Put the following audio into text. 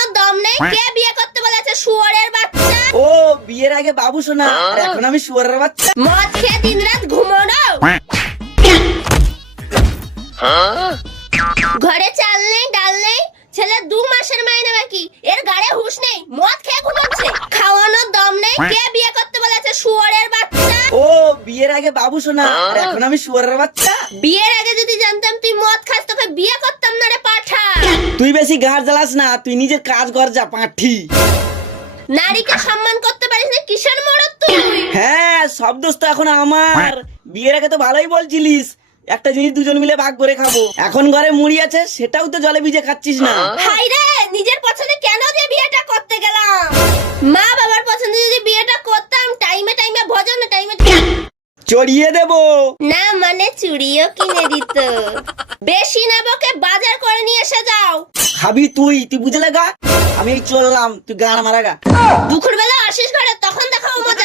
খাওয়ানোর দম নেই। কে বিয়ে করতে বলেছে শুয়োরের বাচ্চা? ও বিয়ের আগে বাবু শোনা, আর এখন আমি শুয়ারের বাচ্চা। মদ খেয়ে দিনরাত ঘুমোনো, ঘরে চাল নেই ডাল নেই, ছেলে 2 মাসের মাইনে বাকি, এর গাড়ে হুঁশ নেই, মদ খেয়ে ঘুমাচ্ছে। খাওয়ানোর দম নেই। কে বিয়ে করতে বলেছে শুয়োরের বাচ্চা? ও বিয়ের আগে বাবু শোনা, আর এখন আমি শুয়ারের বাচ্চা। বিয়ের আগে যদি জানতাম তুই মদ খাস, তোকে বিয়ে করতাম না রে পাঠা। তুই বেশি গাড় জ্বালাস না, তুই নিজের কাজ কর যা পাঠি। নারীকে সম্মান করতে পারিস না, কিসের মরদ তুই? হ্যাঁ সব দোষ তো এখন আমার। বিয়ের আগে তো ভালোই বলছিলিস একটা জিনিস দুজন মিলে ভাগ করে খাবো, এখন ঘরে মুড়ি আছে সেটাও তো জলে ভিজে খাচ্ছিস না। হাই রে, নিজের পছন্দে কেন যে বিয়েটা করতে গেলাম? মা বাবার পছন্দে যদি বিয়েটা করতাম, টাইমে টাইমে ভোজন, টাইমে চড়িয়ে দেবো। না মানে চুড়িও কিনে দিত। বেশি না বকে বাজার করে নিয়ে এসে যাও। খাবি তুই, তুই বুঝলে গা। আমি এই চললাম, তুই গান মারা গা। দুপুরবেলা আসিস ঘরে, তখন দেখাবো মজা।